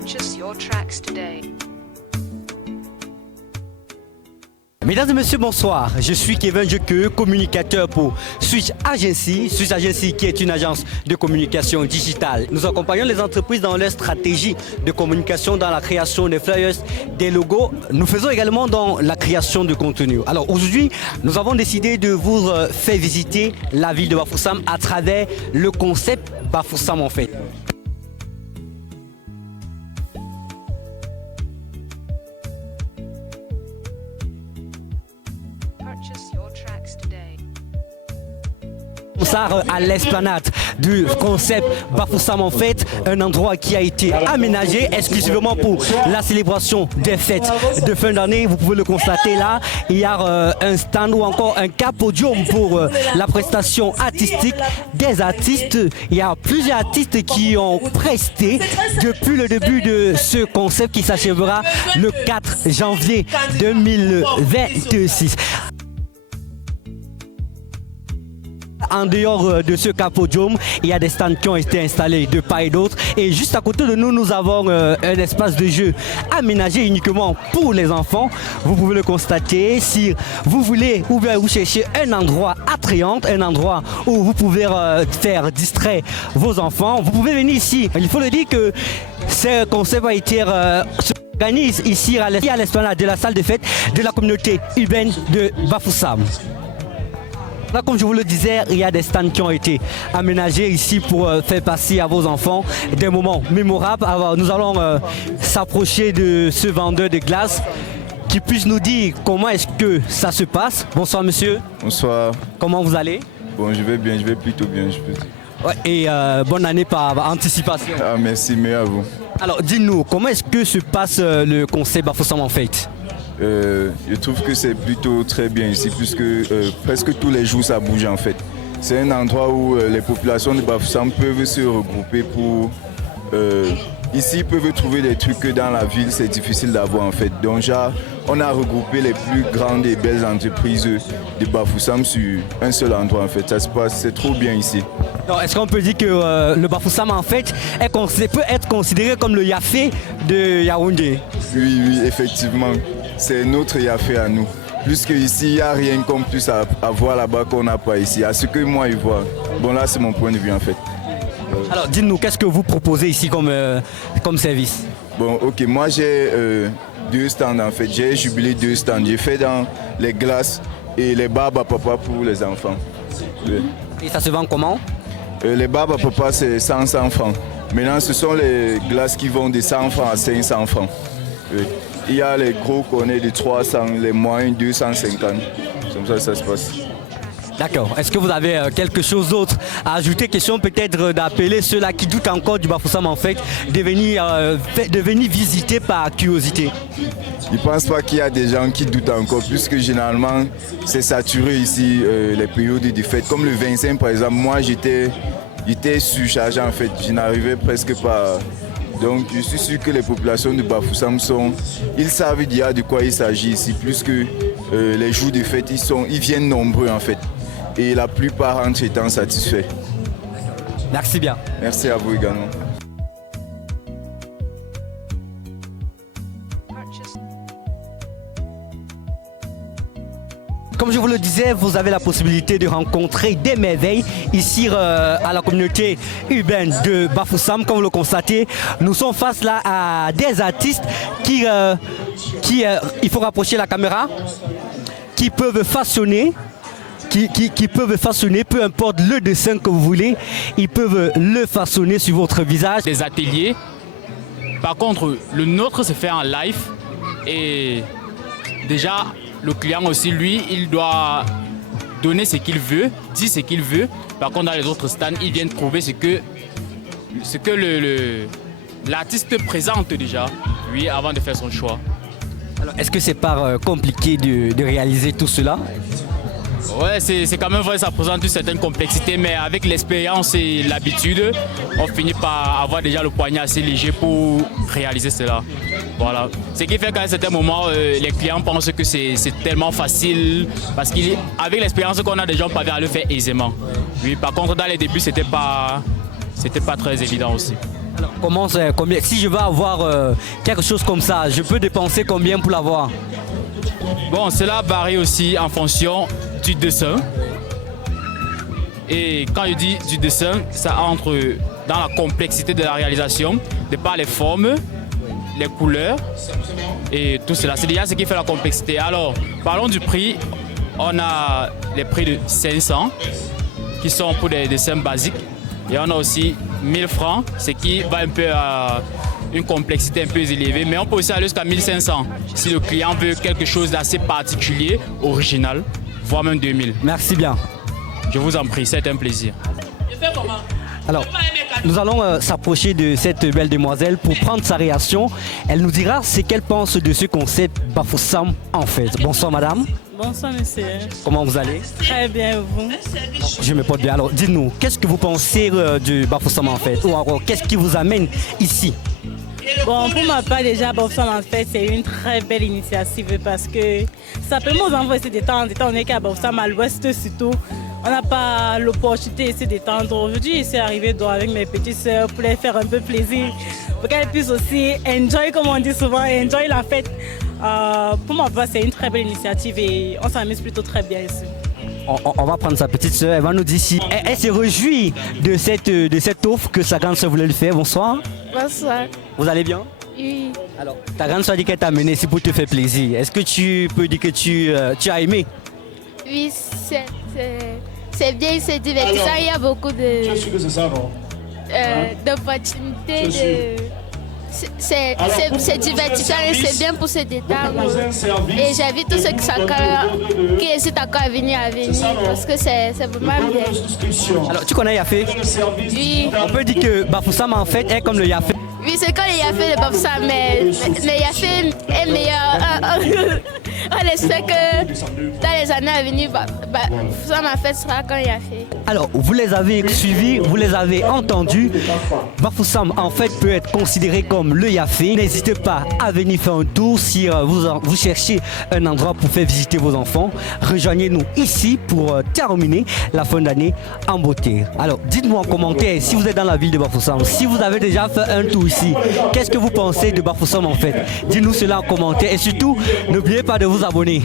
Purchase your tracks today. Mesdames et messieurs, bonsoir. Je suis Kevin Jeke, communicateur pour Switch Agency. Switch Agency qui est une agence de communication digitale. Nous accompagnons les entreprises dans leur stratégie de communication, dans la création des flyers, des logos. Nous faisons également dans la création de contenu. Alors aujourd'hui, nous avons décidé de vous faire visiter la ville de Bafoussam à travers le concept Bafoussam en fait. À l'esplanade du concept Bafoussam en fait, un endroit qui a été aménagé exclusivement pour la célébration des fêtes de fin d'année. Vous pouvez le constater là, il y a un stand ou encore un podium pour la prestation artistique des artistes. Il y a plusieurs artistes qui ont presté depuis le début de ce concept qui s'achèvera le 4 janvier 2026. En dehors de ce podium, il y a des stands qui ont été installés de part et d'autre. Et juste à côté de nous, nous avons un espace de jeu aménagé uniquement pour les enfants. Vous pouvez le constater. Si vous voulez ou bien vous cherchez un endroit attrayant, un endroit où vous pouvez faire distraire vos enfants, vous pouvez venir ici. Il faut le dire que ce concept a été s'organise ici à l'esplanade de la salle de fête de la communauté urbaine de Bafoussam. Là, comme je vous le disais, il y a des stands qui ont été aménagés ici pour faire passer à vos enfants des moments mémorables. Alors, nous allons s'approcher de ce vendeur de glace qui puisse nous dire comment est-ce que ça se passe. Bonsoir monsieur. Bonsoir. Comment vous allez? Bon, je vais bien, je vais plutôt bien, je peux dire. Ouais, et bonne année par anticipation. Ah, merci, mais à vous. Alors, dis-nous, comment est-ce que se passe le concept Bafoussam en fait? Je trouve que c'est plutôt très bien ici puisque presque tous les jours ça bouge en fait. C'est un endroit où les populations de Bafoussam peuvent se regrouper pour... ici ils peuvent trouver des trucs que dans la ville c'est difficile d'avoir en fait. Donc on a regroupé les plus grandes et belles entreprises de Bafoussam sur un seul endroit en fait. Ça se passe, c'est trop bien ici. Est-ce qu'on peut dire que le Bafoussam en fait peut être considéré comme le Yafé de Yaoundé? Oui, oui, effectivement. C'est notre Yafé à nous. Puisque ici, il n'y a rien comme plus à voir là-bas qu'on n'a pas ici. À ce que moi, je vois. Bon, là, c'est mon point de vue en fait. Alors, dites-nous, qu'est-ce que vous proposez ici comme service? Bon, ok, moi j'ai deux stands en fait. J'ai jubilé deux stands. J'ai fait dans les glaces et les barbes à papa pour les enfants. Oui. Et ça se vend comment? Les barbes à papa, c'est 100 francs. Maintenant, ce sont les glaces qui vont de 100 francs à 500 francs. Oui. Il y a les gros connets de 300, les moyens 250. Comme ça, ça se passe. D'accord. Est-ce que vous avez quelque chose d'autre à ajouter? Question peut-être d'appeler ceux-là qui doutent encore du Bafoussam en fait, de venir visiter par curiosité. Je ne pense pas qu'il y a des gens qui doutent encore, puisque généralement c'est saturé ici les périodes de fête. Comme le 25 par exemple, moi j'étais surchargé en fait, je n'arrivais presque pas. Donc je suis sûr que les populations de Bafoussam ils savent déjà de quoi il s'agit ici, plus que les jours de fête, ils viennent nombreux en fait. Et la plupart rentrent étant satisfaits. Merci bien. Merci à vous également. Comme je vous le disais, vous avez la possibilité de rencontrer des merveilles ici à la communauté urbaine de Bafoussam. Comme vous le constatez, nous sommes face là à des artistes qui il faut rapprocher la caméra, qui peuvent façonner, qui peuvent façonner, peu importe le dessin que vous voulez, ils peuvent le façonner sur votre visage. Des ateliers. Par contre, le nôtre se fait en live et déjà, le client aussi, lui, il doit donner ce qu'il veut, dire ce qu'il veut. Par contre, dans les autres stands, ils viennent trouver ce que l'artiste présente déjà, lui, avant de faire son choix. Alors, est-ce que c'est pas compliqué de réaliser tout cela? Ouais, c'est quand même vrai, ça présente une certaine complexité, mais avec l'expérience et l'habitude, on finit par avoir déjà le poignet assez léger pour réaliser cela. Voilà. Ce qui fait qu'à un certain moment, les clients pensent que c'est tellement facile, parce qu'avec l'expérience qu'on a, des gens peuvent le faire aisément. Oui, par contre, dans les débuts, c'était pas très évident aussi. Combien, si je veux avoir quelque chose comme ça, je peux dépenser combien pour l'avoir? Bon, cela varie aussi en fonction du dessin. Et quand je dis du dessin, ça entre dans la complexité de la réalisation, de par les formes, les couleurs et tout cela. C'est déjà ce qui fait la complexité. Alors, parlons du prix. On a les prix de 500 qui sont pour des dessins basiques. Et on a aussi 1000 francs, ce qui va un peu à une complexité un peu élevée. Mais on peut aussi aller jusqu'à 1500 si le client veut quelque chose d'assez particulier, original, voire même 2000. Merci bien. Je vous en prie, c'est un plaisir. Alors, nous allons s'approcher de cette belle demoiselle pour prendre sa réaction. Elle nous dira ce qu'elle pense de ce concept Bafoussam en fait. Bonsoir madame. Bonsoir monsieur. Comment vous allez? Très bien, vous? Je me porte bien. Alors, dites-nous, qu'est-ce que vous pensez du Bafoussam en fait? Ou alors, qu'est-ce qui vous amène ici? Bon, pour ma part, déjà, Bafoussam en fait, c'est une très belle initiative parce que ça permet aux enfants de se détendre. Étant donné qu'à Bafoussam, à l'ouest surtout, on n'a pas l'opportunité de se détendre. Aujourd'hui, je suis arrivée avec mes petites sœurs pour les faire un peu plaisir, pour qu'elles puissent aussi enjoy, comme on dit souvent, enjoy la fête. Pour ma part, c'est une très belle initiative et on s'amuse plutôt très bien ici. On va prendre sa petite sœur, elle va nous dire si elle se réjouit de cette offre que sa grande sœur voulait lui faire. Bonsoir. Bonsoir. Vous allez bien? Oui. Alors, ta grande sœur dit qu'elle t'a amené ici pour te faire plaisir. Est-ce que tu peux dire que tu as aimé? Oui, c'est bien, c'est divertissant. Il y a beaucoup d'opportunités. C'est divertissant et c'est bien pour se détendre. Et j'invite tous ceux qui hésitent encore à venir parce que c'est vraiment bien. Alors, tu connais Yafé? Oui. On peut dire que Bafoussam en fait est comme le Yafé. Oui, c'est comme le Yafé de Bafoussam, mais Yafé est meilleur. On espère que dans les années à venir, Bafoussam en fait sera comme Yafé. Alors, vous les avez suivis, vous les avez entendus. Bafoussam en fait peut être considéré comme le Yafé. N'hésitez pas à venir faire un tour si vous cherchez un endroit pour faire visiter vos enfants. Rejoignez-nous ici pour terminer la fin d'année en beauté. Alors, dites-moi en commentaire si vous êtes dans la ville de Bafoussam, si vous avez déjà fait un tour ici, qu'est-ce que vous pensez de Bafoussam en fait? Dites-nous cela en commentaire et surtout, n'oubliez pas de vous abonner.